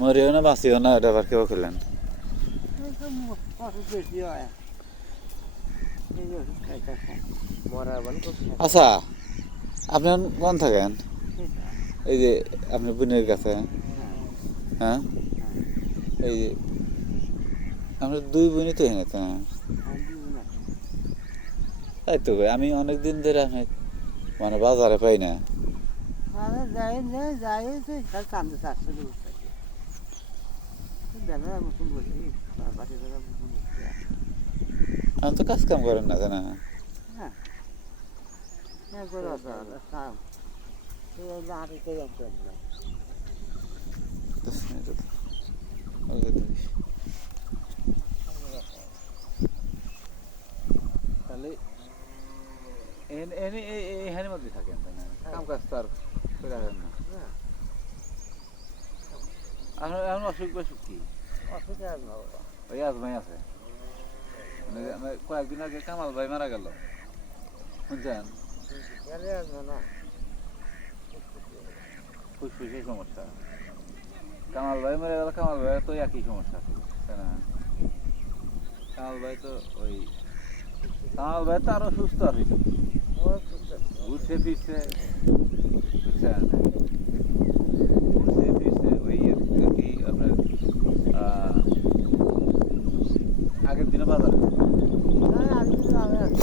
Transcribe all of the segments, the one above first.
মরিও না বাঁচিও না এটা আবার কেউ খেলেন হয় হয়। আচ্ছা আপনি কোন থাকেন এই যে আপনার বোনের কাছে হ্যাঁ, হ্যাঁ এই যে আমরা দুই বোনই তো এখানে তো আর দিব না। তাই তো আমি অনেক দিন ধরে আমি মানে বাজারে পাই না যাই যাই সব কান্দে চাচ্ছে লোক থাকে। বেলার মতন বসি, আর বাড়ি বেলার মতন বসি আর। আমি তো কাজ কাম করেন না জানা হ্যাঁ। একবার আসা, আর কাম। এই হলো হাঁটুতে একদম না। তাহলে এন- এনে- এ- এ- এখানের মধ্যে থাকেন না কাম কাজ তো আর করে না না, আপনার এখন অসুখ বিসুখ কি? আর না বাবা। ওই আজমাই আছে। মানে কয়েকদিন আগে কামাল ভাই মারা গেল। গেলে ফুসফুসের সমস্যা। কামাল ভাই মারা গেল কামাল ভাই তো একই সমস্যা। ছিল তাই না? কামাল ভাই তো ওই কামাল ভাই তো আরও সুস্থ সুস্থ। ঘুরছে ফিরছে। বুঝছেন ঘুরছে ফিরছে ওই আর কি আপনার আহ, আগের দিনে বাজারে হ্যাঁ, আমি তো আগে আছি।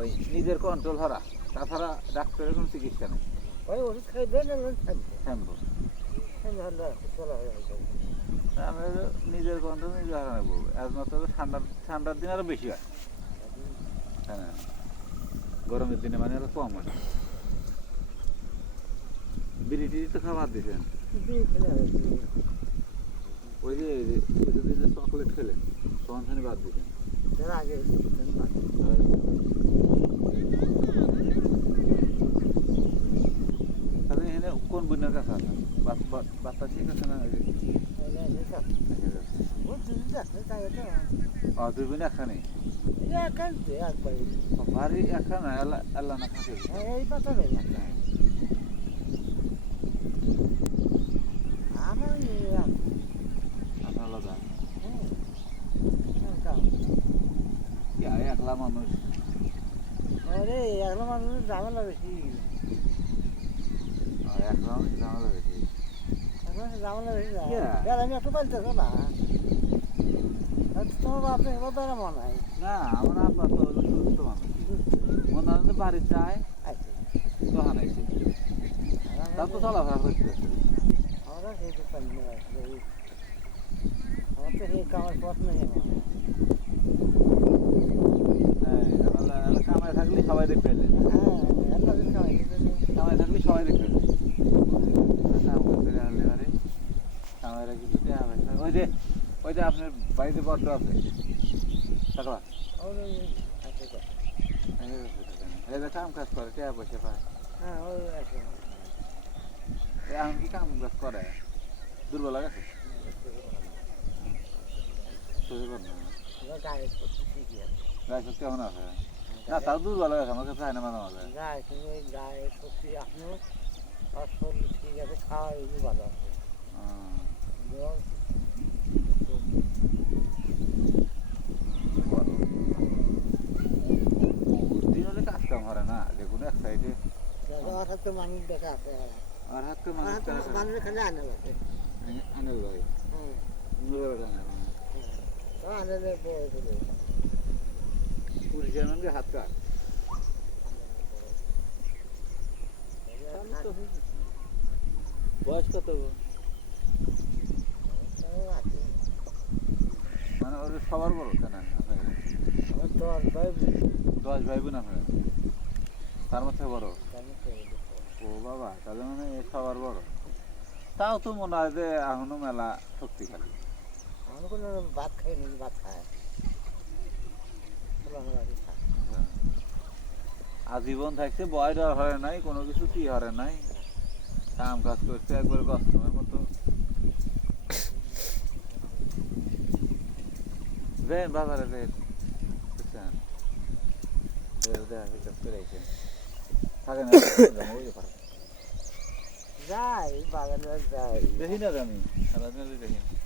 ওই নিজের কন্ট্রোল হারা। তাছাড়া ডাক্তারের কোনো চিকিৎসা নেই। ভাই ওষুধ খাইবেন না থাকবে সম্ভব ভালো চলা হয়ে যাবে আমরা তো নিজের কন্ট্রোল নিজে হারা নেব তো ঠান্ডার ঠান্ডার দিন আরও বেশি হয়। হ্যাঁ গরমের দিনে মানে আরও কম হয়। বিড়ি টিড়ি তো খাবার দিয়েছেন ওই যে ওই ওই চকলেট খেলেন তখন খানি বাদ দিয়েছেন আগে তাহলে এখানে কোন বোনের কাছে আছেন বাত- বাত- বাচ্চা ঠিক আছে না দুই বোন একখানে ভারী একখানে আল্লাহ আল্লাহ না থাকে এই পাতা একলা মানুষ একলা মানুষ ঝামেলা বেশি না আমার আব্বা তো সুস্থ মানুষ বাড়ি তো তার তো চলাফেরা করতে আমরা সেই তো আমার সেই কামার পথ নেই হ্যাঁ কামায় থাকলে সবাই দেখতে পেলেন হ্যাঁ কামায় থাকলে সবাই দেখতে পেলেন কাম করতে গেলে বাড়ি কামাইরা কিছু দেওয়া হবে না। ওই যে ওই যে আপনার বাড়িতে বড্ড আছে। আচ্ছা এই যে কাম কাজ করে টাকা পয়সা পায়। হ্যাঁ এখন কি কাম কাজ করে? দুর্বল গেছে? শুরু কর না। গায়ে কেমন আছে। না তাও দুর্বল গেছে আমার কাছে হয় না মাঝে মাঝে। গায়ে সত্যি আপনিও। আর শরীর ঠিক আছে খাওয়া ভালো আছে আহ, এবং দিন হলে কাজ কাম এক সাইডে হাতে মানুষ দেখা আছে আর হাত মানুষ খালি আনে আনে হাত কাট। বয়স কত মানে সবার বড় কেন দশ ভাই বোন। আপনার তার মধ্যে বড়? ও বাবা তাহলে মানে সবার বড়। তাও তো মনে হয় যে এখনও মেলা আমি কোনো ভাত খাই। নি ভাত খায় আজীবন থাকছে বয় ডর হরে নাই কোনো কিছু কি হরে নাই। কাম কাজ করছে একবার কষ্টমের মতো। বেন বাজারে বেন হিসাব করে আইছেন থাকে না যাই বাগানে যাই। দেখি না আমি সারাদিন দেখি না।